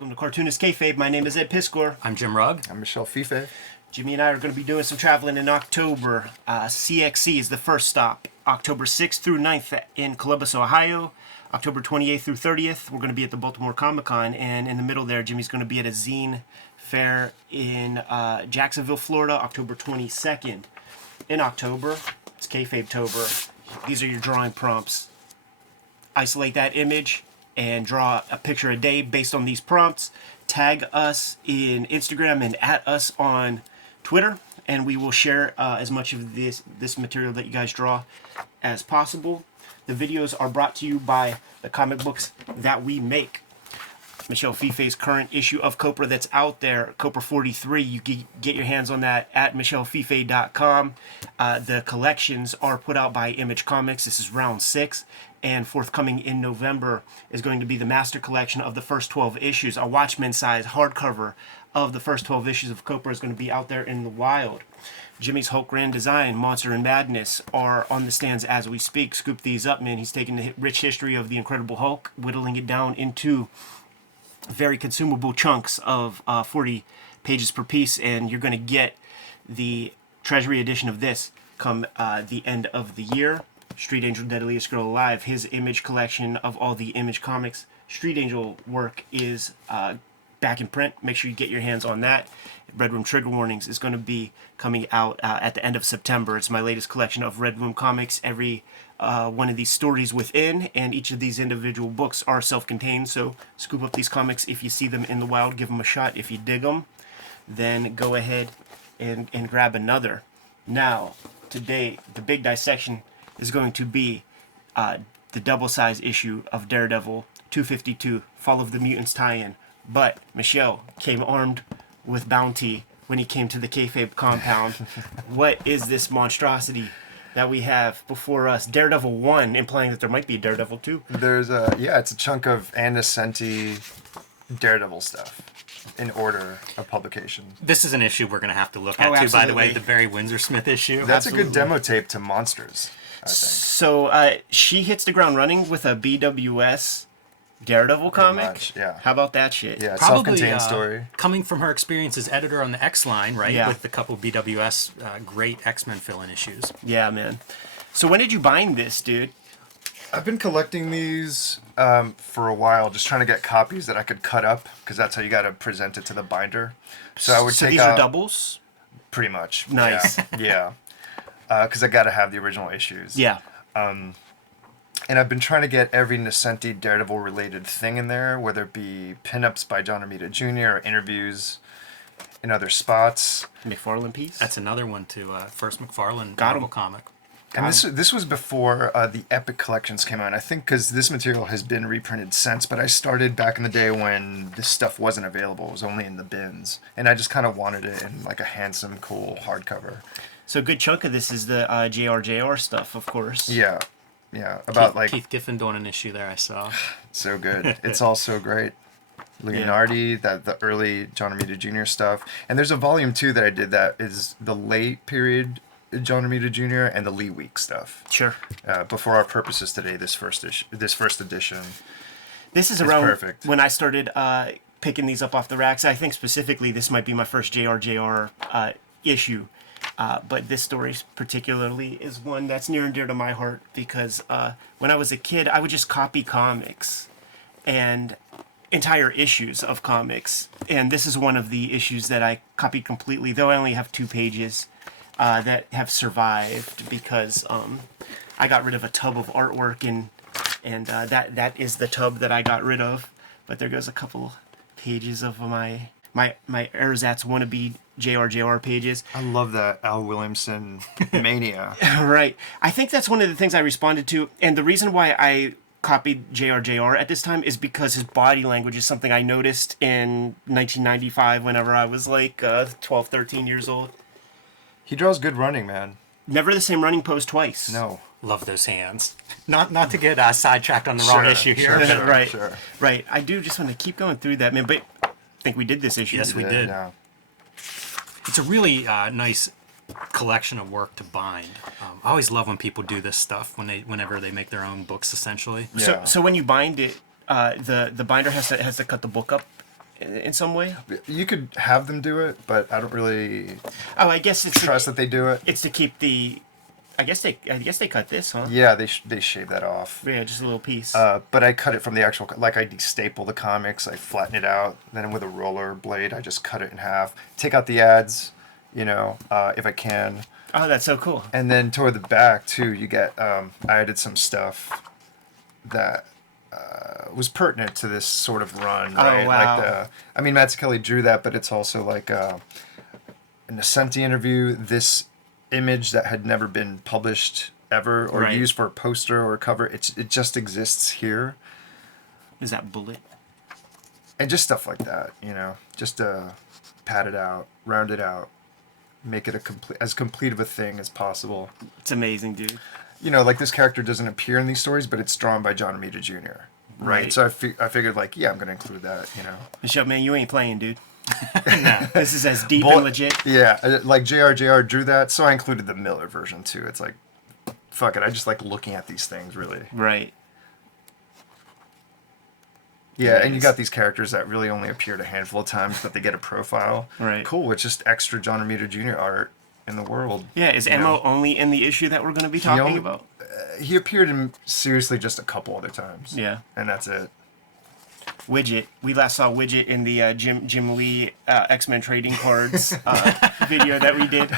Welcome to Cartoonist Kayfabe. My name is Ed Piscor. I'm Jim Rugg. I'm Michel Fiffe. Jimmy and I are going to be doing some traveling in October. CXC is the first stop. October 6th through 9th in Columbus, Ohio. October 28th through 30th, we're going to be at the Baltimore Comic Con. And in the middle there, Jimmy's going to be at a zine fair in Jacksonville, Florida, October 22nd. In October, it's Kayfabe-tober. These are your drawing prompts. Isolate that image and draw a picture a day based on these prompts. Tag us in Instagram and at us on Twitter, and we will share as much of this material that you guys draw as possible. The videos are brought to you by the comic books that we make. Michel Fiffe's current issue of Copra that's out there, Copra 43. You can get your hands on that at michelfiffe.com. The collections are put out by Image Comics. This is round 6. And forthcoming in November is going to be the master collection of the first 12 issues. A Watchmen size hardcover of the first 12 issues of Copra is going to be out there in the wild. Jimmy's Hulk Grand Design, Monster and Madness are on the stands as we speak. Scoop these up, man. He's taking the rich history of the Incredible Hulk, whittling it down into very consumable chunks of 40 pages per piece, and you're going to get the Treasury edition of this come the end of the year. Street Angel, Deadliest Girl Alive, his Image collection of all the Image Comics Street Angel work is back in print. Make sure you get your hands on that. Red Room Trigger Warnings is going to be coming out at the end of September. It's my latest collection of Red Room comics. Every one of these stories within, and each of these individual books are self-contained, so scoop up these comics if you see them in the wild. Give them a shot. If you dig them, then go ahead and grab another. Now, today, the big dissection is going to be the double-size issue of Daredevil 252, Fall of the Mutants tie-in. But Michel came armed with bounty when he came to the Kayfabe compound. What is this monstrosity that we have before us? Daredevil 1, implying that there might be a Daredevil 2. There's it's a chunk of Nocenti Daredevil stuff in order of publication. This is an issue we're going to have to look at, too, by the way, the Barry Windsor-Smith issue. That's a good demo tape to Monsters, I think. So she hits the ground running with a BWS Daredevil comic? Much, yeah. How about that shit? Yeah, Probably self-contained story. Coming from her experience as editor on the X-Line, right? Yeah. With a couple BWS great X-Men fill-in issues. Yeah, man. So when did you bind this, dude? I've been collecting these for a while, just trying to get copies that I could cut up, because that's how you got to present it to the binder. So I would take these are doubles? Pretty much. Nice. Yeah. Because I got to have the original issues. Yeah. And I've been trying to get every Nocenti Daredevil-related thing in there, whether it be pinups by John Romita Jr. or interviews in other spots. McFarlane piece? That's another one, too. First McFarlane Got Marvel him. comic. And this was before the Epic collections came out. I think because this material has been reprinted since, but I started back in the day when this stuff wasn't available. It was only in the bins. And I just kind of wanted it in like a handsome, cool hardcover. So a good chunk of this is the JRJR stuff, of course. Yeah. Yeah. About Keith Giffen doing an issue there, I saw. So good. It's all so great. Leonardi, the early John Romita Jr. stuff. And there's a volume 2 that I did that is the late period John Romita Jr. and the Lee Week stuff. Sure. Before our purposes today, this first edition. This is around perfect. when I started picking these up off the racks. I think specifically this might be my first JRJR issue. But this story particularly is one that's near and dear to my heart because when I was a kid, I would just copy comics and entire issues of comics. And this is one of the issues that I copied completely, though I only have 2 pages that have survived because I got rid of a tub of artwork and that is the tub that I got rid of. But there goes a couple pages of my ersatz wannabe JRJR pages. I love that Al Williamson mania. Right. I think that's one of the things I responded to. And the reason why I copied JRJR at this time is because his body language is something I noticed in 1995 whenever I was like 12, 13 years old. He draws good running, man. Never the same running pose twice. No. Love those hands. Not to get sidetracked on the wrong issue here. Sure, Right. Sure. Right. I do just want to keep going through that, man. But I think we did this issue. Yes, we did. Yeah. It's a really nice collection of work to bind. I always love when people do this stuff whenever they make their own books, essentially. Yeah. So when you bind it, the binder has to cut the book up in some way? You could have them do it, but I don't really Oh, I guess it's trust that they do it. it's to keep the. I guess they cut this, huh? Yeah, they shave that off. Yeah, just a little piece. But I cut it from the actual, like I destaple the comics, I flatten it out, then with a roller blade, I just cut it in half, take out the ads, if I can. Oh, that's so cool. And then toward the back too, you get, I added some stuff that was pertinent to this sort of run, right? Wow. Like Mazzucchelli drew that, but it's also like a Nocenti interview, this image that had never been published ever or Right. used for a poster or a cover. It just exists here. Is that Bullet? And just stuff like that, just to pad it out, round it out, make it as complete of a thing as possible. It's amazing, dude. Like this character doesn't appear in these stories, but it's drawn by John Romita Jr. Right? So I figured like, yeah, I'm going to include that, Michel, man, you ain't playing, dude. This is as deep Bullet- and legit. Yeah, like JRJR drew that, so I included the Miller version too. It's like, fuck it, I just like looking at these things, really. Right. Yeah, and you got these characters that really only appeared a handful of times, but they get a profile. Right. Cool, it's just extra John Romita Jr. art in the world. Yeah, is Emo only in the issue that we're going to be talking only- about? He appeared in seriously just a couple other times. Yeah. And that's it. Widget. We last saw Widget in the Jim Lee X-Men trading cards video that we did.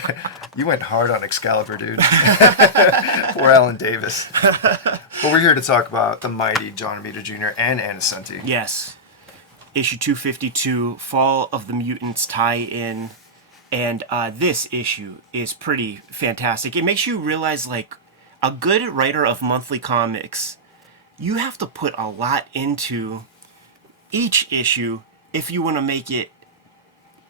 You went hard on Excalibur, dude. Poor Alan Davis. But we're here to talk about the mighty John Romita Jr. and Nocenti. Yes. Issue 252, Fall of the Mutants tie-in. And this issue is pretty fantastic. It makes you realize, like, a good writer of monthly comics, you have to put a lot into each issue if you want to make it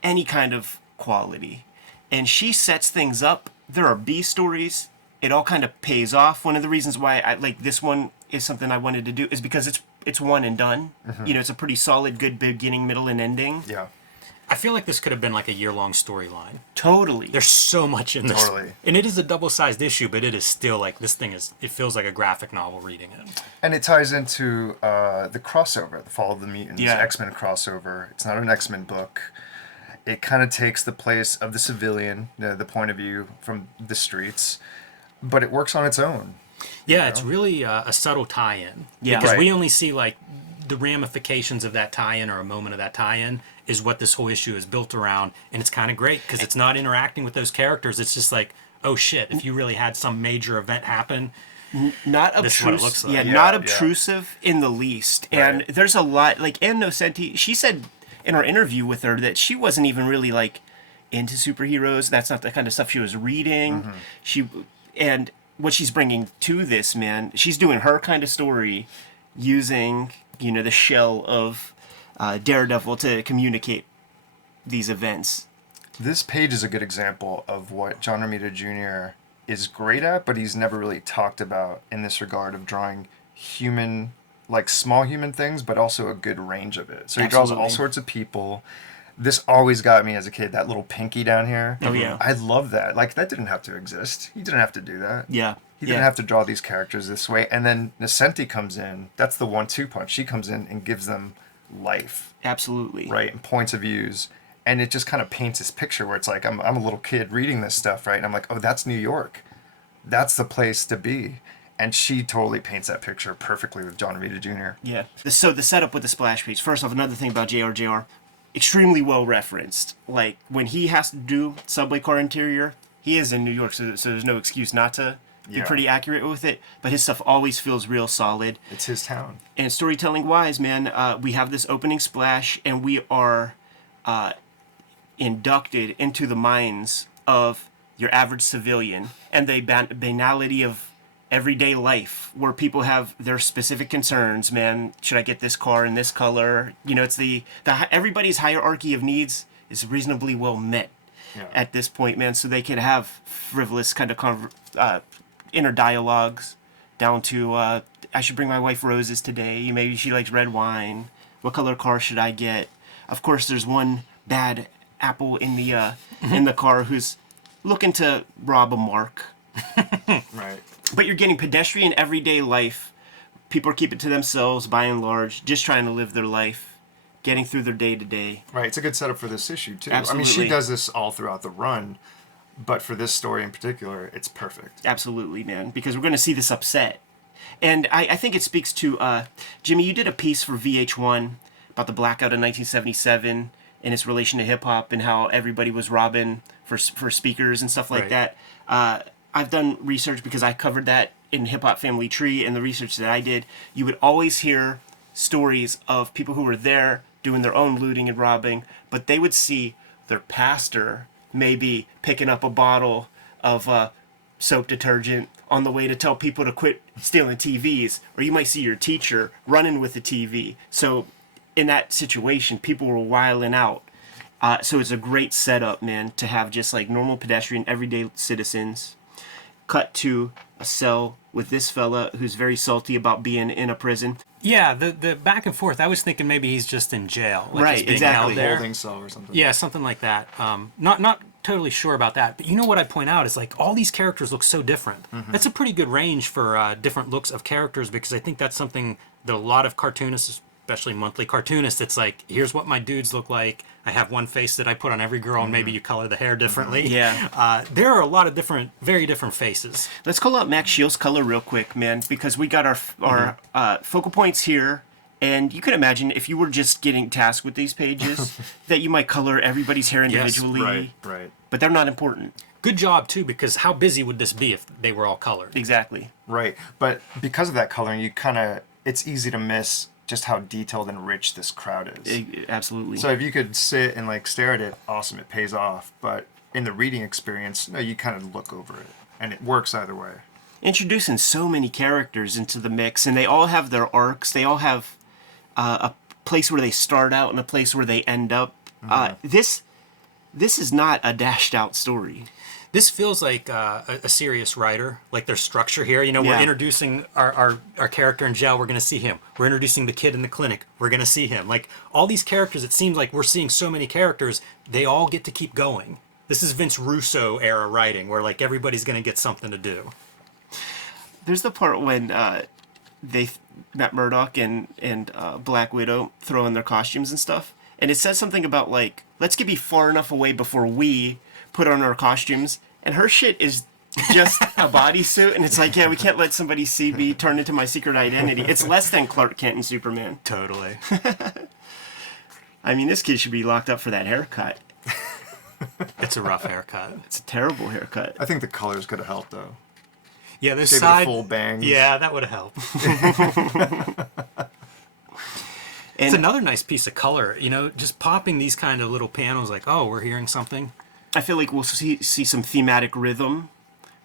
any kind of quality. And she sets things up. There are B stories. It all kind of pays off. One of the reasons why I like this one is something I wanted to do is because it's one and done. Mm-hmm. It's a pretty solid, good beginning, middle, and ending. Yeah. I feel like this could have been like a year-long storyline. Totally. There's so much in this. Totally. And it is a double-sized issue, but it is still like, this thing is, it feels like a graphic novel reading it. And it ties into the crossover, the Fall of the Mutants, Yeah. X-Men crossover. It's not an X-Men book. It kind of takes the place of the civilian, the point of view from the streets, but it works on its own. Yeah, it's really a subtle tie-in. Yeah. Because Right. we only see like the ramifications of that tie-in or a moment of that tie-in is what this whole issue is built around. And it's kind of great because it's not interacting with those characters. It's just like, oh shit, if you really had some major event happen, Not This is what it obtrusive. looks like. Yeah, Yeah, not yeah. obtrusive in the least. And Right. there's a lot like Ann Nocenti. She said in our interview with her that she wasn't even really like into superheroes. That's not the kind of stuff she was reading. And what she's bringing to this, man, she's doing her kind of story using the shell of Daredevil to communicate these events. This page is a good example of what John Romita Jr. is great at, but he's never really talked about in this regard of drawing human, like small human things, but also a good range of it. So he draws all Absolutely. sorts of people. This always got me as a kid, that little pinky down here. Oh, yeah. I love that. Like, that didn't have to exist. He didn't have to do that. Yeah. He didn't have to draw these characters this way. And then Nocenti comes in. That's the 1-2 punch. She comes in and gives them life, Absolutely. right? And points of views. And it just kind of paints this picture where it's like, I'm a little kid reading this stuff, right? And I'm like, oh, that's New York. That's the place to be. And she totally paints that picture perfectly with John Romita Jr. Yeah. So the setup with the splash page. First off, another thing about JRJR, extremely well referenced. Like when he has to do subway car interior, he is in New York, so there's no excuse not to be Yeah. pretty accurate with it. But his stuff always feels real solid. It's his town. And storytelling wise, man, we have this opening splash, and we are inducted into the minds of your average civilian and the banality of everyday life, where people have their specific concerns. Man, should I get this car in this color? It's the everybody's hierarchy of needs is reasonably well met at this point, man. So they can have frivolous kind of inner dialogues down to I should bring my wife roses today. Maybe she likes red wine. What color car should I get? Of course, there's one bad apple in the car who's looking to rob a mark. Right. But you're getting pedestrian everyday life. People are keeping it to themselves by and large, just trying to live their life. getting through their day to day. Right, it's a good setup for this issue too. I mean, Absolutely. she does this all throughout the run, but for this story in particular, it's perfect. Absolutely, man, because we're going to see this upset. And I think it speaks to, Jimmy, you did a piece for VH1 about the blackout in 1977 and its relation to hip-hop and how everybody was robbing for speakers and stuff like Right. that. I've done research because I covered that in Hip Hop Family Tree, and the research that I did, you would always hear stories of people who were there doing their own looting and robbing, but they would see their pastor maybe picking up a bottle of soap detergent on the way to tell people to quit stealing TVs, or you might see your teacher running with the TV. So in that situation, people were wiling out. So it's a great setup, man, to have just like normal pedestrian, everyday citizens cut to a cell with this fella who's very salty about being in a prison. Yeah, the back and forth. I was thinking maybe he's just in jail, like Right, he's being exactly. held there. Holding cell or something. Yeah, something like that. Not totally sure about that, but you know what I point out is like all these characters look so different. That's a pretty good range for different looks of characters, because I think that's something that a lot of cartoonists, especially monthly cartoonists, it's like, here's what my dudes look like. I have one face that I put on every girl, and maybe you color the hair differently. Yeah. There are a lot of very different faces. Let's call out Max Shields' color real quick, man, because we got our focal points here. And you can imagine if you were just getting tasked with these pages, that you might color everybody's hair individually. Right. But they're not important. Good job, too, because how busy would this be if they were all colored? Exactly. Right. But because of that coloring, it's easy to miss just how detailed and rich this crowd is. Absolutely. So if you could sit and like stare at it, awesome, it pays off. But in the reading experience, no, you kind of look over it, and it works either way. Introducing so many characters into the mix, and they all have their arcs. They all have a place where they start out and a place where they end up. This is not a dashed out story. This feels like a serious writer, like there's structure here. You know, Yeah. we're introducing our character in jail, we're going to see him. We're introducing the kid in the clinic, we're going to see him. Like, all these characters, it seems like we're seeing so many characters, they all get to keep going. This is Vince Russo era writing, where, like, everybody's going to get something to do. There's the part when Matt Murdock and Black Widow throw in their costumes and stuff, and it says something about, like, let's get be far enough away before we put on our costumes, and her shit is just a bodysuit, and it's like, yeah, we can't let somebody see me turn into my secret identity. It's less than Clark Kent and Superman. Totally. I mean, this kid should be locked up for that haircut. It's a rough haircut. It's a terrible haircut. I think the colors could have helped though. Yeah, this Gave it side. a full bang. Yeah, that would have helped. It's And another nice piece of color, you know, just popping these kind of little panels like, oh, we're hearing something. I feel like we'll see some thematic rhythm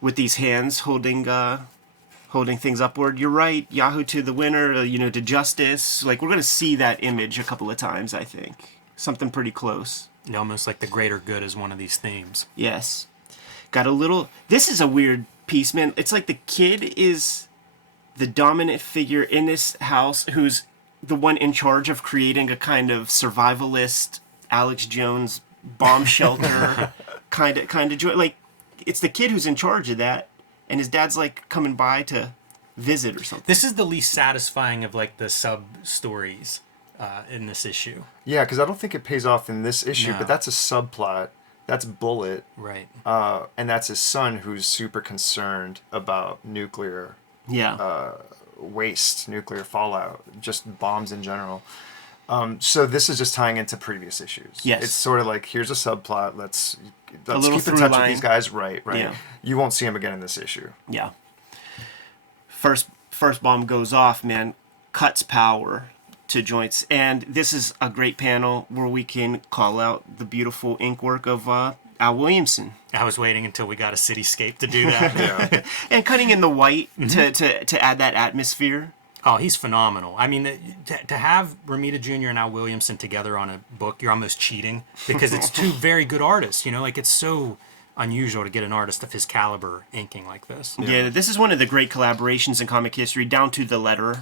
with these hands holding things upward. You're right, Yahoo to the winner, to justice. Like, we're going to see that image a couple of times, I think. Something pretty close. Almost like the greater good is one of these themes. Yes. Got a little... This is a weird piece, man. It's like the kid is the dominant figure in this house who's the one in charge of creating a kind of survivalist Alex Jones bomb shelter kind of joy. Like, it's the kid who's in charge of that, and his dad's like coming by to visit or something. This is the least satisfying of like the sub stories in this issue. Yeah, because I don't think it pays off in this issue, No. but that's a subplot. That's Bullet, Right. and that's his son who's super concerned about nuclear Yeah. waste, nuclear fallout, just bombs in general. So this is just tying into previous issues. Yes. It's sort of like, here's a subplot. Let's little keep in through touch line. with these guys. Right. Yeah. You won't see him again in this issue. Yeah. First bomb goes off, man. Cuts power to joints. And this is a great panel where we can call out the beautiful ink work of Al Williamson. I was waiting until we got a cityscape to do that. Yeah. And cutting in the white to add that atmosphere. Oh, he's phenomenal. I mean, to have Romita Jr. and Al Williamson together on a book, you're almost cheating because it's two very good artists. You know, like it's so unusual to get an artist of his caliber inking like this. Yeah, this is one of the great collaborations in comic history, down to the letterer.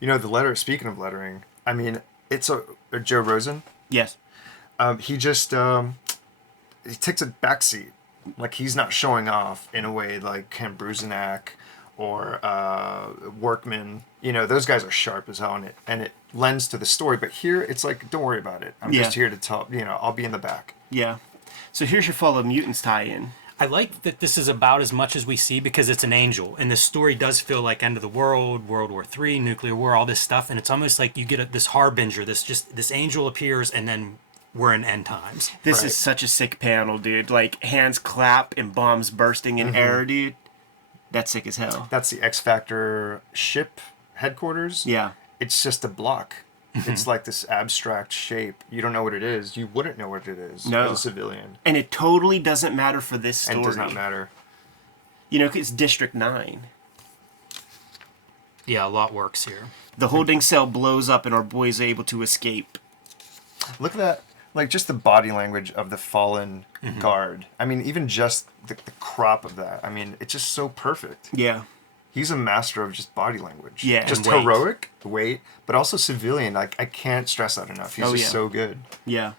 You know, the letter, speaking of lettering, I mean, it's Joe Rosen. Yes. He just, he takes a backseat. Like, he's not showing off in a way like Ken Bruzenak or Workman. You know, those guys are sharp as hell, and it lends to the story. But here, it's like, don't worry about it. I'm just here to tell. You know, I'll be in the back. Yeah. So here's your Fall of Mutants tie-in. I like that this is about as much as we see because it's an angel, and this story does feel like end of the world, World War III, nuclear war, all this stuff, and it's almost like you get this harbinger, this angel appears, and then we're in end times. This is such a sick panel, dude. Like, hands clap and bombs bursting in air, dude. That's sick as hell. That's the X Factor ship headquarters. Yeah. It's just a block. It's like this abstract shape. You don't know what it is. You wouldn't know what it is as a civilian. And it totally doesn't matter for this story. And it does not matter. You know, it's District 9. Yeah, a lot works here. The holding cell blows up and our boys are able to escape. Look at that. Like, just the body language of the fallen guard. I mean, even just the crop of that. I mean, it's just so perfect. Yeah. He's a master of just body language. Yeah. Just and weight. heroic, weight, but also civilian. Like, I can't stress that enough. He's just so good. Yeah.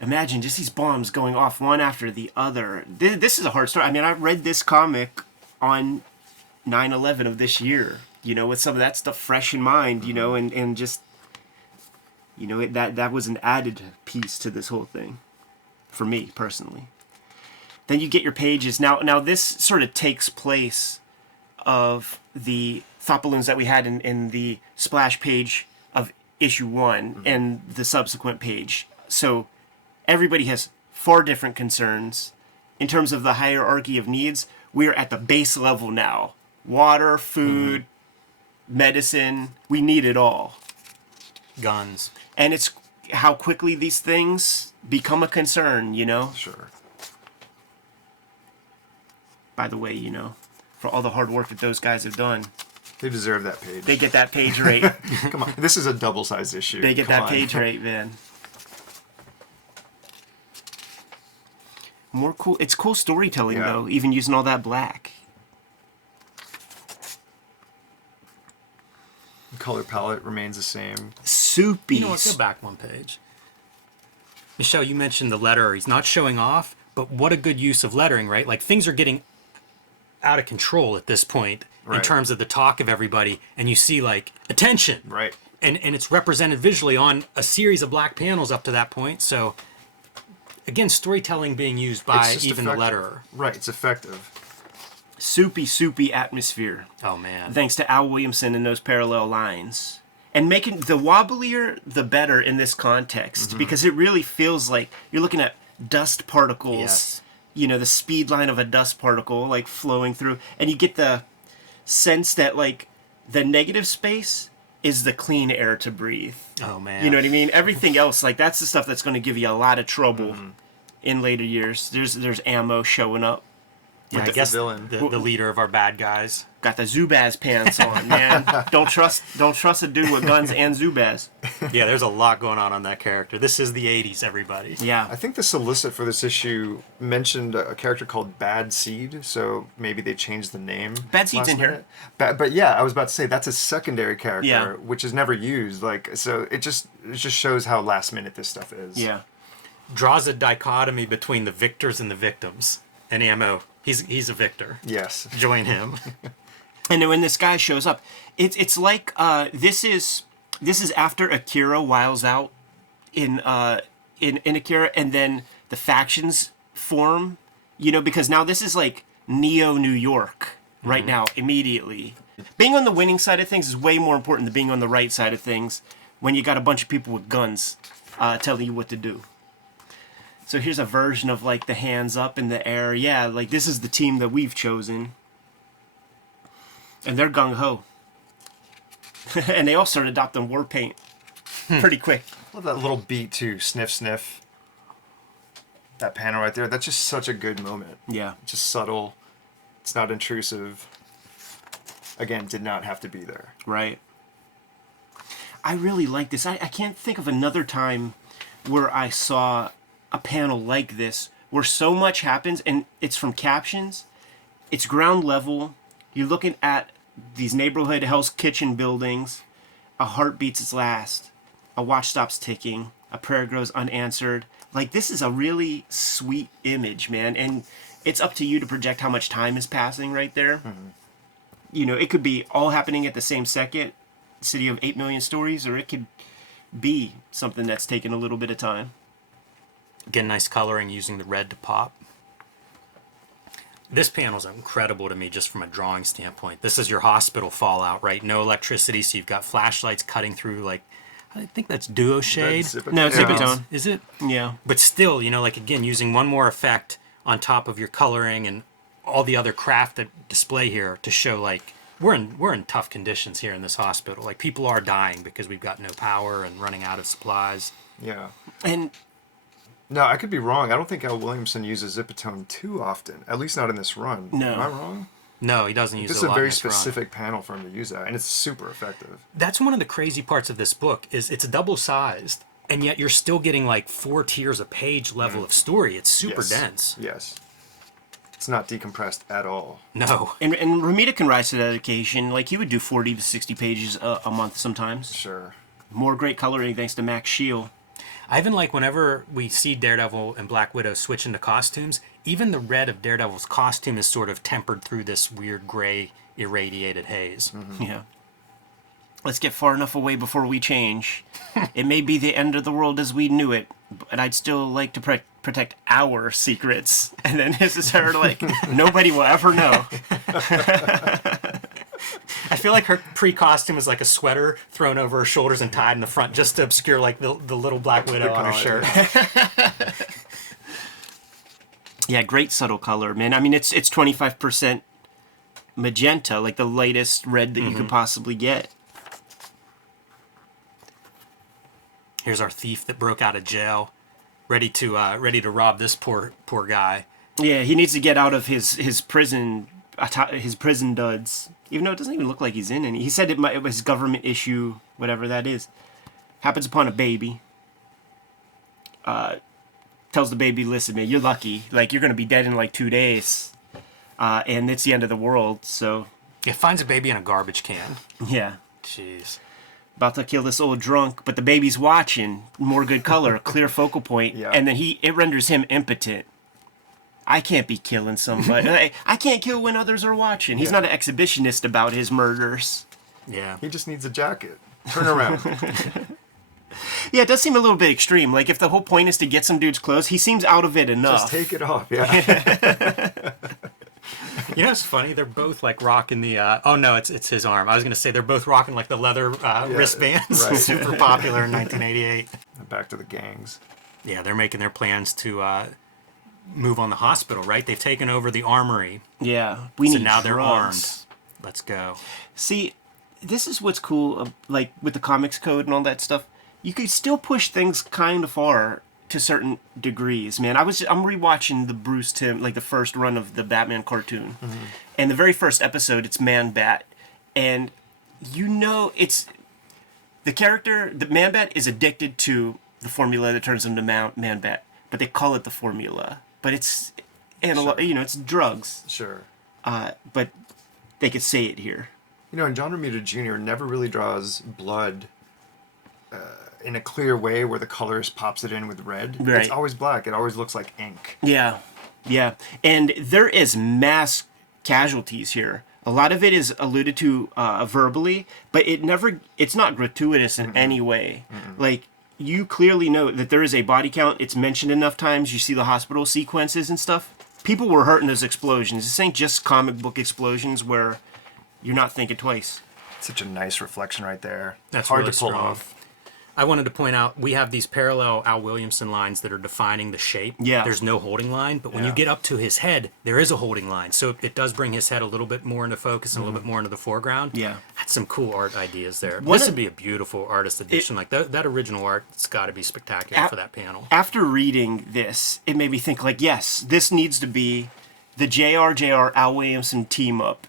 Imagine just these bombs going off one after the other. This is a hard story. I mean, I read this comic on 9/11 of this year, you know, with some of that stuff fresh in mind, you know, and just, you know, that was an added piece to this whole thing for me personally. Then you get your pages. Now this sort of takes place of the thought balloons that we had in the splash page of issue 1 and the subsequent page. So everybody has 4 different concerns. In terms of the hierarchy of needs, we're at the base level now. Water, food, medicine, we need it all. Guns. And it's how quickly these things become a concern, you know? Sure. By the way, you know, for all the hard work that those guys have done, They deserve that page. they get that page rate. Come on. This is a double-sized issue. They get Come that on. page rate, man. More cool. It's cool storytelling, though, even using all that black. The color palette remains the same. Soupy. You know what? Go back one page. Michel, you mentioned the letter. He's not showing off, but what a good use of lettering, right? Like, things are getting out of control at this point in terms of the talk of everybody, and you see, like, attention. Right. And it's represented visually on a series of black panels up to that point. So, again, storytelling being used by even the letterer. Right, it's effective. Soupy atmosphere. Oh, man. Thanks to Al Williamson and those parallel lines. And making the wobblier, the better in this context, because it really feels like you're looking at dust particles. Yes. You know, the speed line of a dust particle, like, flowing through. And you get the sense that, like, the negative space is the clean air to breathe. Oh, man. You know what I mean? Everything else, like, that's the stuff that's going to give you a lot of trouble in later years. There's ammo showing up. Yeah, I the guess villain. the leader of our bad guys. Got the Zubaz pants on, man. Don't trust a dude with guns and Zubaz. Yeah, there's a lot going on that character. This is the 80s, everybody. Yeah. I think the solicit for this issue mentioned a character called Bad Seed, so maybe they changed the name. Bad Seed's last in here. minute. But yeah, I was about to say that's a secondary character, Yeah. which is never used. Like, so it just shows how last minute this stuff is. Yeah. Draws a dichotomy between the victors and the victims. And Ammo, he's a victor. Yes. Join him. And then when this guy shows up, it's like this is after Akira wiles out in Akira, and then the factions form. You know, because now this is like Neo New York right now immediately. Being on the winning side of things is way more important than being on the right side of things when you got a bunch of people with guns telling you what to do. So here's a version of, like, the hands up in the air. Yeah, like, this is the team that we've chosen. And they're gung-ho. And they all start adopting war paint pretty quick. Love that little beat too. Sniff, sniff. That panel right there. That's just such a good moment. Yeah. Just subtle. It's not intrusive. Again, did not have to be there. Right. I really like this. I can't think of another time where I saw a panel like this where so much happens and it's from captions. It's ground level. You're looking at these neighborhood Hell's Kitchen buildings. A heart beats its last. A watch stops ticking. A prayer grows unanswered. Like, this is a really sweet image, man. And it's up to you to project how much time is passing right there. it could be all happening at the same second, city of 8 million stories, or it could be something that's taken a little bit of time. Again, nice coloring using the red to pop. This panel's incredible to me just from a drawing standpoint. This is your hospital fallout, right? No electricity, so you've got flashlights cutting through, like, I think that's duo shade. No, it's Zipatone. Is it? Yeah. But still, like, again, using one more effect on top of your coloring and all the other craft that display here to show, like, we're in tough conditions here in this hospital. Like, people are dying because we've got no power and running out of supplies. Yeah. And no, I could be wrong. I don't think Al Williamson uses Zipatone too often. At least not in this run. No. Am I wrong? No, he doesn't use it This a is a lot very in this run. specific panel for him to use that, and it's super effective. That's one of the crazy parts of this book is it's double-sized, and yet you're still getting like 4 tiers a page level of story. It's super Yes. dense. Yes. It's not decompressed at all. No. and Ramita can rise to that occasion. Like, he would do 40 to 60 pages a month sometimes. Sure. More great coloring thanks to Max Shield. I even like whenever we see Daredevil and Black Widow switch into costumes, even the red of Daredevil's costume is sort of tempered through this weird gray irradiated haze. Yeah. Let's get far enough away before we change. It may be the end of the world as we knew it, but I'd still like to protect our secrets. And then this is her like, nobody will ever know. I feel like her pre-costume is like a sweater thrown over her shoulders and tied in the front just to obscure like the little Black Widow on her shirt. Yeah, great subtle color, man. I mean, it's 25% magenta, like the lightest red that you could possibly get. Here's our thief that broke out of jail, ready to rob this poor guy. Yeah, he needs to get out of his prison duds. Even though it doesn't even look like he's in any. He said it was government issue, whatever that is. Happens upon a baby. Tells the baby, listen, man, you're lucky. Like, you're going to be dead in like 2 days. And it's the end of the world, so... It finds a baby in a garbage can. Yeah. Jeez. About to kill this old drunk, but the baby's watching. More good color, clear focal point. Yeah. And then it renders him impotent. I can't be killing somebody. I can't kill when others are watching. He's not an exhibitionist about his murders. Yeah. He just needs a jacket. Turn around. Yeah, it does seem a little bit extreme. Like, if the whole point is to get some dude's clothes, he seems out of it enough. Just take it off, yeah. You know, it's funny. They're both like rocking the. Oh no, it's his arm. I was gonna say they're both rocking like the leather wristbands. right. Super popular in 1988. Back to the gangs. Yeah, they're making their plans to move on the hospital. Right? They've taken over the armory. Yeah, we So need now they're drugs. armed. Let's go. See, this is what's cool, like, with the comics code and all that stuff. You could still push things kind of far to certain degrees, man. I'm rewatching the Bruce Timm, like the first run of the Batman cartoon. And the very first episode, it's Man-Bat. And it's... The character, the Man-Bat is addicted to the formula that turns him to Man-Bat. But they call it the formula. But it's... it's drugs. Sure. But they could say it here. And John Romita Jr. never really draws blood in a clear way where the colors pops it in with red. Right. It's always black. It always looks like ink. Yeah. And there is mass casualties here. A lot of it is alluded to verbally, but it's not gratuitous in any way. Like, you clearly know that there is a body count. It's mentioned enough times. You see the hospital sequences and stuff. People were hurt in those explosions. This ain't just comic book explosions where you're not thinking twice. Such a nice reflection right there. That's hard really to pull strong. off. I wanted to point out we have these parallel Al Williamson lines that are defining the shape. Yeah. There's no holding line, but when you Yeah. get up to his head, there is a holding line. So it does bring his head a little bit more into focus and a little bit more into the foreground. Yeah. That's some cool art ideas there. One This of- would be a beautiful artist edition. Like that original art, it's got to be spectacular for that panel. After reading this, it made me think, like, yes, this needs to be the JRJR Al Williamson team up.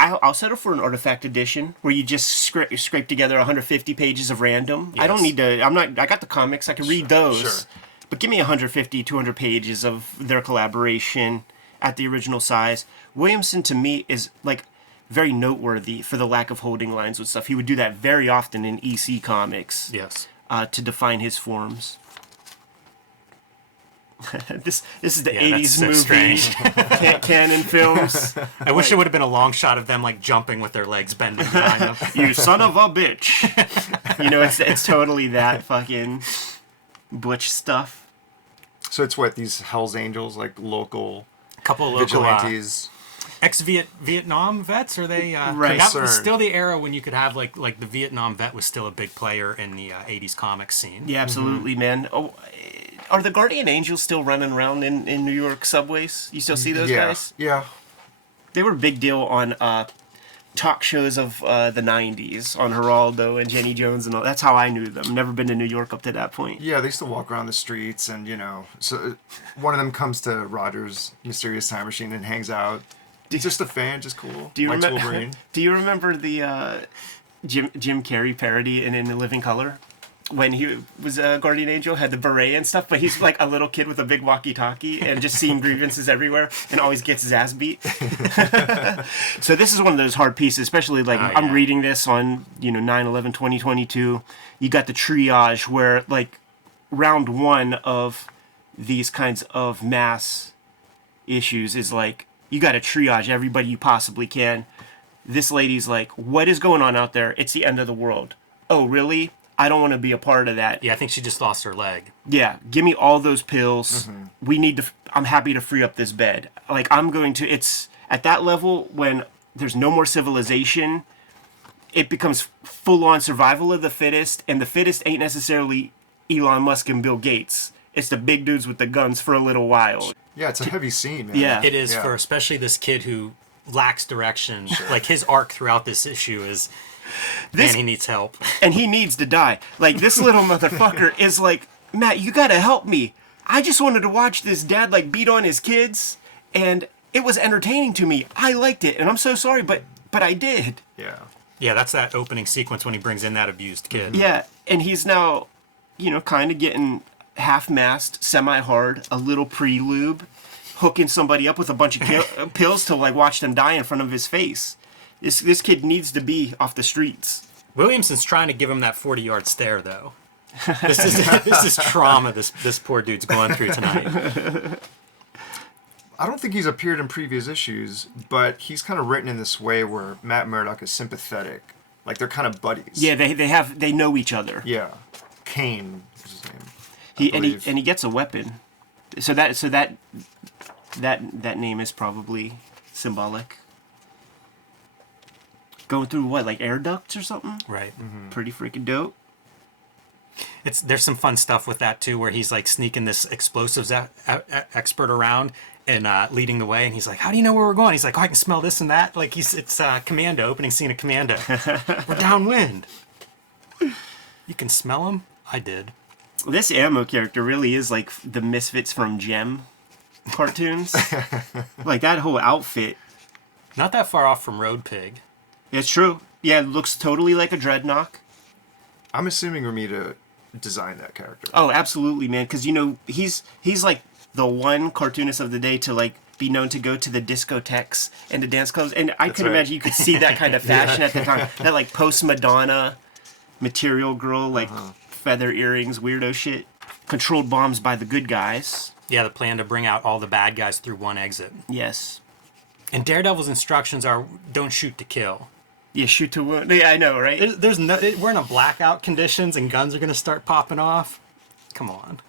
I'll settle for an artifact edition where you just scrape together 150 pages of random. I don't Yes. need to. I got the comics. I can read those. Sure. But give me 150, 200 pages of their collaboration at the original size. Williamson, to me, is like very noteworthy for the lack of holding lines with stuff. He would do that very often in EC comics Yes. to define his forms. This is the Yeah, that's 80s so movie. strange. Canon films. I wish it would have been a long shot of them like jumping with their legs bending behind them. You son of a bitch. You know, it's totally that fucking butch stuff. So it's what, these Hell's Angels, like local A couple of local vigilantes. Vietnam vets, are they? Right. That was still the era when you could have like the Vietnam vet was still a big player in the 80s comics scene. Yeah, absolutely, man. Oh, are the Guardian Angels still running around in New York subways? You still see those guys? Yeah. They were a big deal on talk shows of the 90s on Geraldo and Jenny Jones and all. That's how I knew them. Never been to New York up to that point. Yeah, they used to walk around the streets, and so one of them comes to Roger's mysterious time machine and hangs out. Just a fan, just cool. Do you Likes remember? Wolverine. Do you remember the Jim Carrey parody in the Living Color? When he was a guardian angel, had the beret and stuff, but he's like a little kid with a big walkie-talkie and just seeing grievances everywhere and always gets his ass beat. So this is one of those hard pieces, especially like I'm reading this on 9/11/2022. You got the triage where like round one of these kinds of mass issues is like you got to triage everybody you possibly can. This lady's like, what is going on out there? It's the end of the world. Oh, really? I don't want to be a part of that. Yeah, I think she just lost her leg. Yeah, give me all those pills. We need to. I'm happy to free up this bed. Like I'm going to. It's at that level when there's no more civilization. It becomes full-on survival of the fittest, and the fittest ain't necessarily Elon Musk and Bill Gates. It's the big dudes with the guns for a little while. Yeah, it's a heavy scene, man. Yeah. It is Yeah. for especially this kid who lacks direction. Like his arc throughout this issue is, man, he needs help. And he needs to die. Like this little motherfucker is like, Matt, you gotta help me. I just wanted to watch this dad like beat on his kids, and it was entertaining to me. I liked it, and I'm so sorry, but I did. Yeah. Yeah, that's that opening sequence when he brings in that abused kid. Yeah, and he's now, kind of getting half-masked, semi-hard, a little pre-lube, hooking somebody up with a bunch of pills to like watch them die in front of his face. This kid needs to be off the streets. Williamson's trying to give him that 40-yard stare, though. This is trauma this poor dude's going through tonight. I don't think he's appeared in previous issues, but he's kind of written in this way where Matt Murdock is sympathetic. Like they're kind of buddies. Yeah, they know each other. Yeah. Kane is his name. He gets a weapon. So that name is probably symbolic. Going through what, like air ducts or something? Right. Pretty freaking dope. There's some fun stuff with that too, where he's like sneaking this explosives expert around and leading the way, and he's like, "How do you know where we're going?" He's like, "Oh, I can smell this and that." Like it's Commando, opening scene of Commando. We're downwind. You can smell him. I did. This Ammo character really is like the Misfits from Gem cartoons. Like that whole outfit. Not that far off from Road Pig. It's true. Yeah, it looks totally like a Dreadnought. I'm assuming Romita designed that character. Oh, absolutely, man. Because he's like the one cartoonist of the day to like be known to go to the discotheques and the dance clubs, and I could right. imagine you could see that kind of fashion at the time. That like post Madonna, Material Girl, like feather earrings, weirdo shit. Controlled bombs by the good guys. Yeah, the plan to bring out all the bad guys through one exit. Yes. And Daredevil's instructions are don't shoot to kill. Yeah, shoot to wound. Yeah, I know, right? There's no. We're in a blackout conditions, and guns are gonna start popping off. Come on.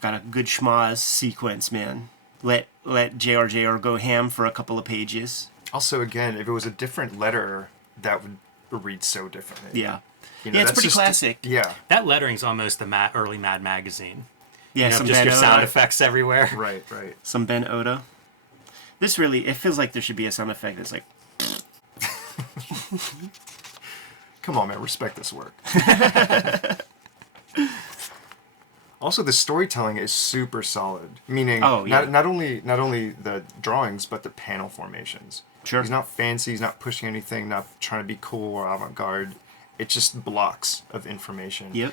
Got a good schmoz sequence, man. Let JRJR go ham for a couple of pages. Also, again, if it was a different letter, that would read so differently. Yeah. You know, Yeah, it's that's pretty just- classic. Yeah. That lettering's almost the early Mad Magazine. Yeah, You know, some just Ben your sound Oda. effects everywhere. Right, right. Some Ben Oda. This really, it feels like there should be a sound effect that's like, Come on, man. Respect this work. Also, the storytelling is super solid. Meaning, Oh, yeah. not only the drawings, but the panel formations. Sure. He's not fancy. He's not pushing anything. Not trying to be cool or avant-garde. It's just blocks of information. yep.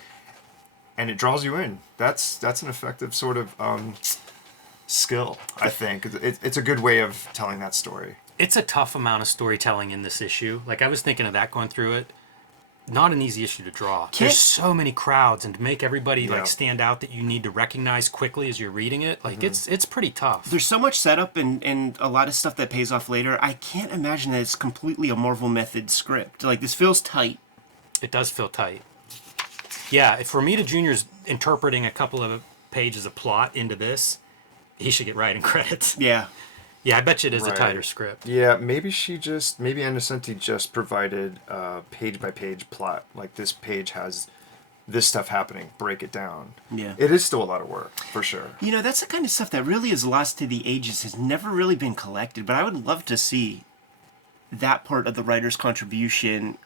And it draws you in. That's an effective sort of skill, I think. It's a good way of telling that story. It's a tough amount of storytelling in this issue. Like I was thinking of that going through it. not an easy issue to draw. There's so many crowds, and to make everybody like stand out that you need to recognize quickly as you're reading it, like it's pretty tough. There's so much setup and a lot of stuff that pays off later. I can't imagine that it's completely a Marvel Method script. Like, this feels tight. It does feel tight. Yeah, if Romita Jr.'s interpreting a couple of pages of plot into this, he should get writing credits. Yeah. Yeah, I bet you it is a tighter script. Yeah, maybe Nocenti just provided a page-by-page plot. Like, this page has this stuff happening, break it down. Yeah. It is still a lot of work, for sure. You know, that's the kind of stuff that really is lost to the ages, has never really been collected, but I would love to see that part of the writer's contribution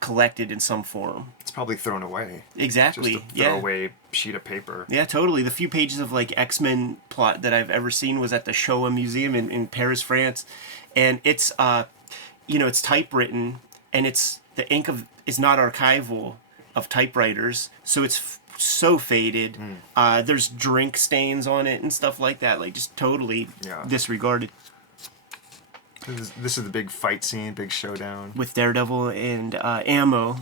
collected in some form. It's probably thrown away. Exactly. Just a throwaway sheet of paper. Yeah, totally. The few pages of like X-Men plot that I've ever seen was at the Showa Museum in Paris, France, and it's it's typewritten, and it's the ink is not archival of typewriters, so it's so faded. There's drink stains on it and stuff like that, like just totally disregarded. This is the big fight scene, big showdown with Daredevil and Ammo.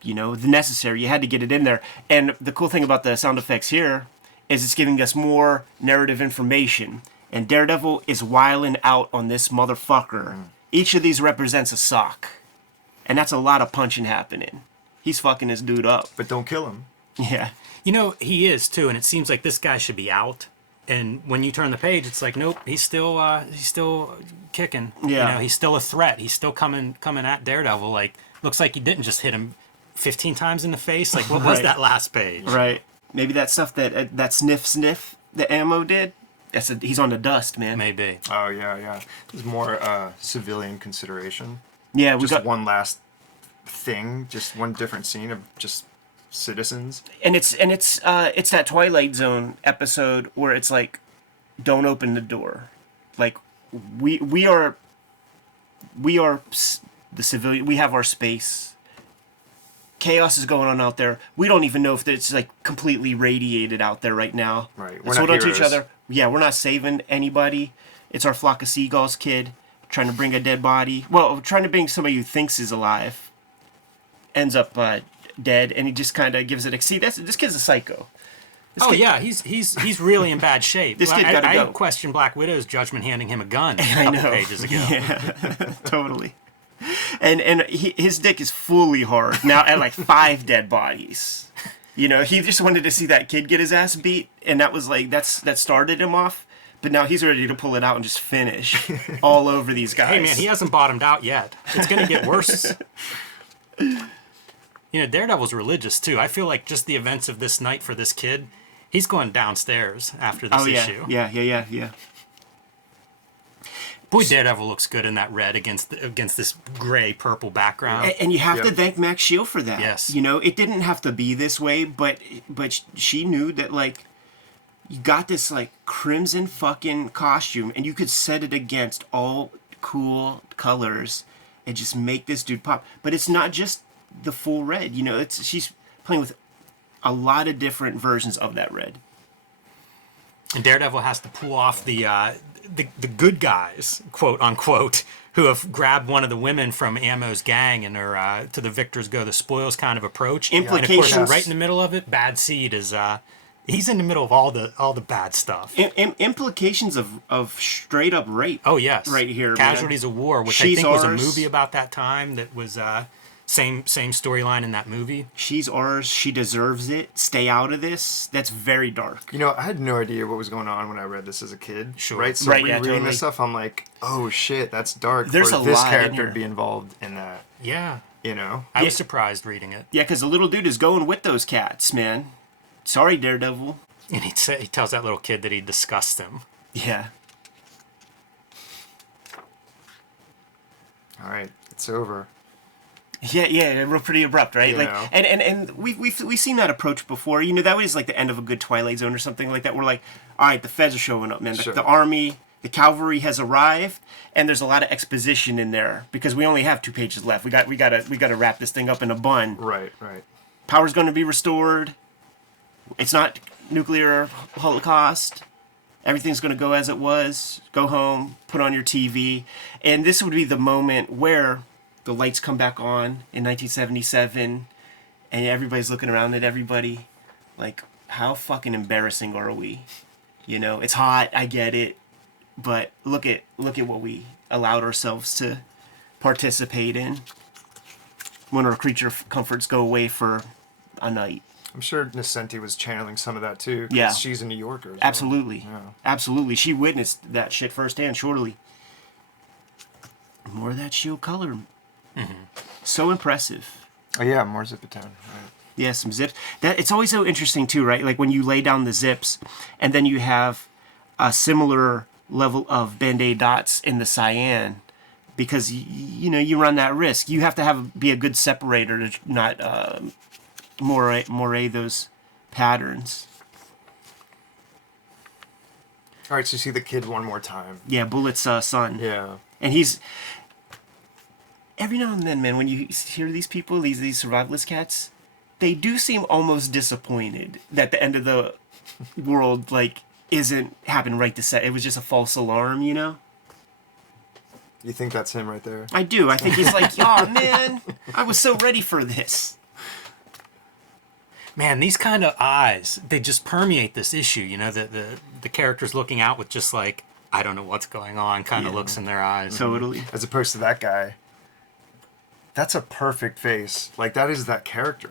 You know, the necessary. You had to get it in there. And the cool thing about the sound effects here is it's giving us more narrative information. And Daredevil is wiling out on this motherfucker. Each of these represents a sock. And that's a lot of punching happening. He's fucking this dude up. But don't kill him. Yeah. You know, he is too, and it seems like this guy should be out. And when you turn the page, it's like, nope, he's still kicking. Yeah. You know, he's still a threat. He's still coming at Daredevil. Like, looks like he didn't just hit him 15 times in the face. Like, what was that last page? Right. Maybe that stuff that sniff that Ammo did. He's on the dust, man. Maybe. Oh yeah. There's more civilian consideration. Yeah, we just got one last thing, just one different scene of just citizens. And it's that Twilight Zone episode where it's like, don't open the door. Like, we are the civilian. We have our space. Chaos is going on out there. We don't even know if it's like completely radiated out there right now. Right. Let's hold on to each other. Yeah, we're not saving anybody. It's our flock of seagulls kid trying to bring a dead body. Well, trying to bring somebody who thinks is alive. Ends up dead, and he just kind of gives it a... See, this kid's a psycho. He's really in bad shape. This kid gotta go. I questioned Black Widow's judgment handing him a gun a I couple know. pages ago. Yeah, totally. And his dick is fully hard now at like 5 dead bodies. You know, he just wanted to see that kid get his ass beat, and that was like that started him off. But now he's ready to pull it out and just finish all over these guys. Hey man, he hasn't bottomed out yet. It's gonna get worse. You know, Daredevil's religious too. I feel like just the events of this night for this kid, he's going downstairs after this issue. Yeah. Boy, Daredevil looks good in that red against this gray purple background. And you have to thank Max Shield for that. Yes. You know, it didn't have to be this way, but she knew that, like, you got this like crimson fucking costume, and you could set it against all cool colors and just make this dude pop. But it's not just the full red. You know, she's playing with a lot of different versions of that red. And Daredevil has to pull off the good guys, quote unquote, who have grabbed one of the women from Ammo's gang and are to the victors go the spoils kind of approach. Implications. And of course, right in the middle of it, Bad Seed is he's in the middle of all the bad stuff. Implications of straight up rape. Oh yes, right here. Casualties man. of War, which She's I think was ours. a movie about that time. That was same storyline in that movie. She's ours. She deserves it. Stay out of this. That's very dark. You know, I had no idea what was going on when I read this as a kid. Sure. Right? So rereading totally. this stuff, I'm like, oh shit, that's dark. There's for a this lot in character here. to be involved in that. Yeah, You know? I was surprised reading it. Yeah, because the little dude is going with those cats, man. Sorry, Daredevil. And he tells that little kid that he disgusts him. Yeah. All right, it's over. Yeah, real pretty abrupt, right? You Like, know. and we've seen that approach before. You know, that was like the end of a good Twilight Zone or something like that. We're like, all right, the feds are showing up, man. Sure. The army, the cavalry has arrived, and there's a lot of exposition in there because we only have 2 pages left. We gotta wrap this thing up in a bun. Right. Power's going to be restored. It's not nuclear holocaust. Everything's going to go as it was. Go home, put on your TV, and this would be the moment where the lights come back on in 1977, and everybody's looking around at everybody, like, how fucking embarrassing are we? You know, it's hot, I get it, but look at what we allowed ourselves to participate in when our creature comforts go away for a night. I'm sure Nocenti was channeling some of that too. 'Cause Yeah. she's a New Yorker. As Absolutely. Well. Yeah. Absolutely. She witnessed that shit firsthand, surely. More of that shield color. So impressive. Oh yeah, more Zipitan. Right. Yeah, some zips. That it's always so interesting too, right? Like when you lay down the zips and then you have a similar level of Band-Aid dots in the cyan, because you know, you run that risk. You have to be a good separator to not moire those patterns. All right, so see the kid one more time. Yeah, Bullet's son. Yeah. And he's every now and then, man, when you hear these people, these survivalist cats, they do seem almost disappointed that the end of the world like isn't happening right to set. It was just a false alarm, you know? You think that's him right there? I do. I think he's like, oh man, I was so ready for this. Man, these kind of eyes, they just permeate this issue, you know, the characters looking out with just like, I don't know what's going on kind of looks in their eyes. Totally. As opposed to that guy. That's a perfect face. Like, that is that character.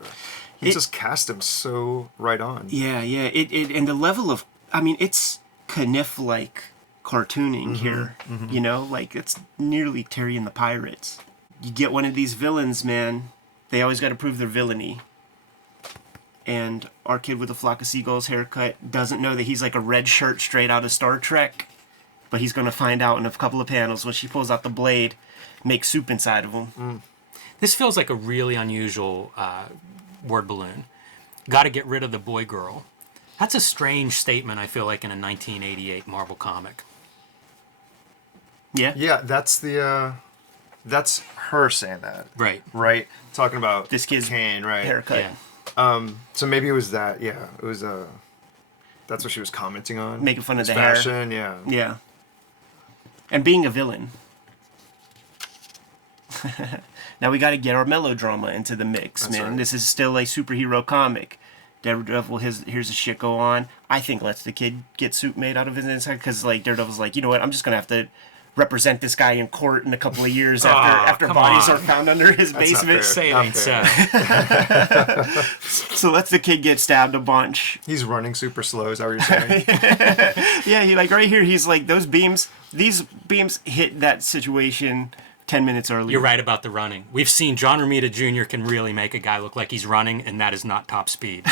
He just cast him so right on. Yeah, yeah. It and the level of, I mean, it's Kniff-like cartooning here. You know, like it's nearly Terry and the Pirates. You get one of these villains, man. They always got to prove their villainy. And our kid with the flock of seagulls haircut doesn't know that he's like a red shirt straight out of Star Trek. But he's going to find out in a couple of panels when she pulls out the blade, make soup inside of him. This feels like a really unusual word balloon. Got to get rid of the boy girl. That's a strange statement, I feel like, in a 1988 Marvel comic. Yeah? Yeah, that's that's her saying that. Right. Right? Talking about This kid's Kane, right? haircut. Yeah. So maybe it was that, yeah. It was that's what she was commenting on. Making fun of His the hair. fashion, yeah. Yeah. And being a villain. Now we got to get our melodrama into the mix, That's man. right. This is still a superhero comic. Daredevil, here's the shit go on. I think lets the kid get soup made out of his inside because, like, Daredevil's like, you know what? I'm just gonna have to represent this guy in court in a couple of years after come bodies on. are found under his That's not basement. fair. Say it Not ain't fair. so. So lets the kid get stabbed a bunch. He's running super slow, is that what you're saying? Yeah, he like right here. He's like these beams hit that situation 10 minutes earlier. You're right about the running. We've seen John Romita Jr. can really make a guy look like he's running, and that is not top speed.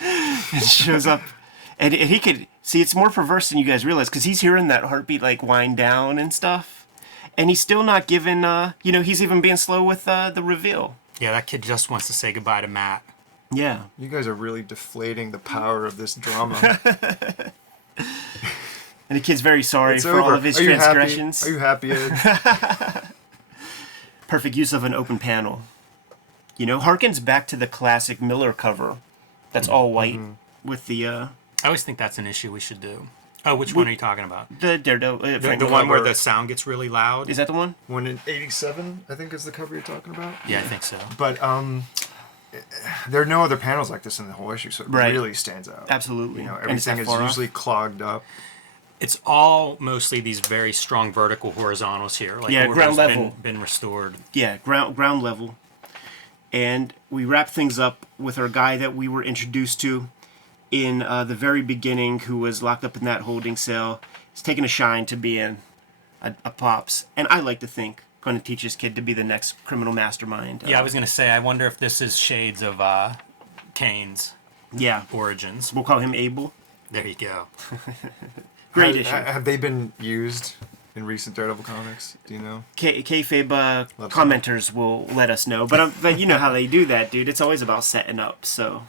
It shows up, and he could see. It's more perverse than you guys realize because he's hearing that heartbeat like wind down and stuff, and he's still not given. You know, he's even being slow with the reveal. Yeah, that kid just wants to say goodbye to Matt. Yeah, You guys are really deflating the power of this drama. and the kid's very sorry It's for all over. of his Are you transgressions. Happy? Are you happy, Ed? Perfect use of an open panel. You know, harkens back to the classic Miller cover. That's all white with the I always think that's an issue we should do. Oh, which one are you talking about? Daredevil. The one where the sound gets really loud? Is that the one? One in 87, I think is the cover you're talking about. Yeah, I think so. But there are no other panels like this in the whole issue, so it Right. really stands out. Absolutely. You know, And it's everything that is far off. usually clogged up. It's all mostly these very strong vertical horizontals here. Like Yeah, where ground has level. Been restored. Yeah, ground level. And we wrap things up with our guy that we were introduced to in the very beginning, who was locked up in that holding cell. He's taking a shine to being a pops, and I like to think going to teach his kid to be the next criminal mastermind. Yeah, I was going to say, I wonder if this is shades of Kane's Yeah, origins. we'll call him Abel. There you go. Great have, issue. Have they been used in recent Daredevil comics? Do you know? Kayfabe Love commenters will let us know, but you know how they do that, dude. It's always about setting up. So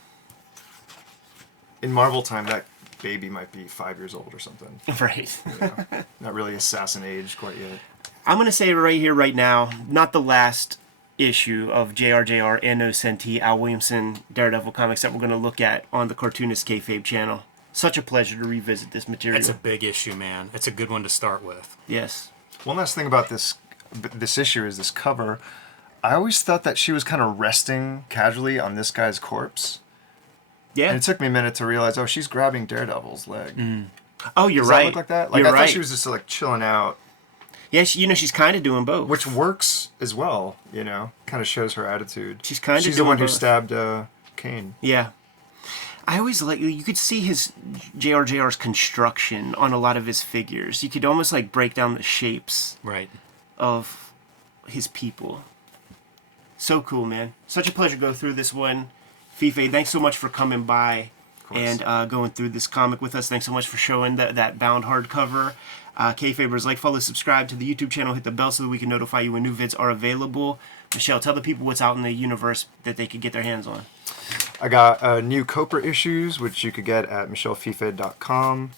In Marvel time, that baby might be 5 years old or something. right. Not really assassin age quite yet. I'm going to say right here, right now, not the last issue of JRJR and Nocenti, Al Williamson Daredevil comics that we're going to look at on the Cartoonist Kayfabe channel. Such a pleasure to revisit this material. It's a big issue, man. It's a good one to start with. Yes. One last thing about this this issue is this cover. I always thought that she was kind of resting casually on this guy's corpse. Yeah. And it took me a minute to realize, oh, she's grabbing Daredevil's leg. Oh, you're Does right. that look like that? Like, You're I thought right. she was just like chilling out, Yeah, she's kind of doing both. which works as well. Kind of shows her attitude. She's kinda She's the doing one who both. stabbed Kane. Yeah. I always you could see his JRJR's construction on a lot of his figures. You could almost like break down the shapes Right. of his people. So cool, man. Such a pleasure to go through this one. Fiffe, thanks so much for coming by and going through this comic with us. Thanks so much for showing that bound hardcover. Kayfabers, like, follow, subscribe to the YouTube channel, hit the bell so that we can notify you when new vids are available. Michelle, tell the people what's out in the universe that they could get their hands on. I got new Copra issues, which you could get at michelfiffe.com.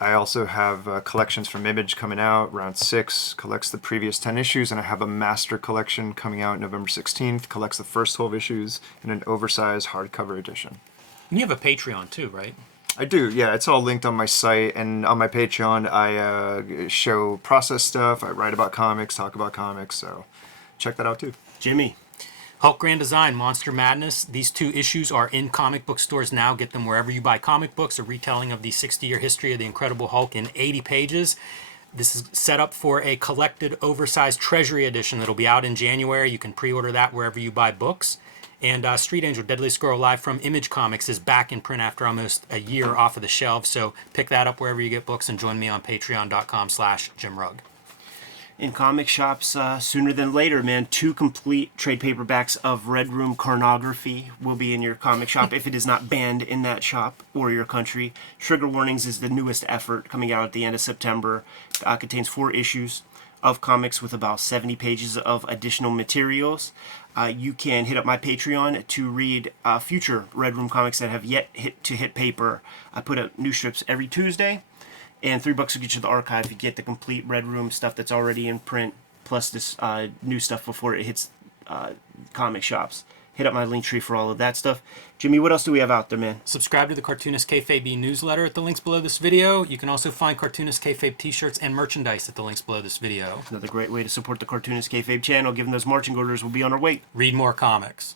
I also have collections from Image coming out. Round 6 collects the previous 10 issues, and I have a master collection coming out November 16th, collects the first 12 issues in an oversized hardcover edition. And you have a Patreon too, right? I do, yeah. It's all linked on my site, and on my Patreon, I show process stuff. I write about comics, talk about comics, so check that out too. Jimmy. Hulk Grand Design, Monster Madness. These 2 issues are in comic book stores now. Get them wherever you buy comic books. A retelling of the 60-year history of the Incredible Hulk in 80 pages. This is set up for a collected, oversized Treasury edition that'll be out in January. You can pre-order that wherever you buy books. And Street Angel, Deadly Squirrel, live from Image Comics, is back in print after almost a year off of the shelves. So pick that up wherever you get books and join me on patreon.com/JimRugg. In comic shops sooner than later, man. 2 complete trade paperbacks of Red Room Carnography will be in your comic shop if it is not banned in that shop or your country. Trigger Warnings is the newest effort coming out at the end of September. Contains 4 issues of comics with about 70 pages of additional materials. You can hit up my Patreon to read future Red Room comics that have yet to hit paper. I put up new strips every Tuesday. And $3 will get you the archive. You get the complete Red Room stuff that's already in print, plus this new stuff before it hits comic shops. Hit up my link tree for all of that stuff. Jimmy, what else do we have out there, man? Subscribe to the Cartoonist Kayfabe newsletter at the links below this video. You can also find Cartoonist Kayfabe t-shirts and merchandise at the links below this video. Another great way to support the Cartoonist Kayfabe channel, given those marching orders will be on our way. Read more comics.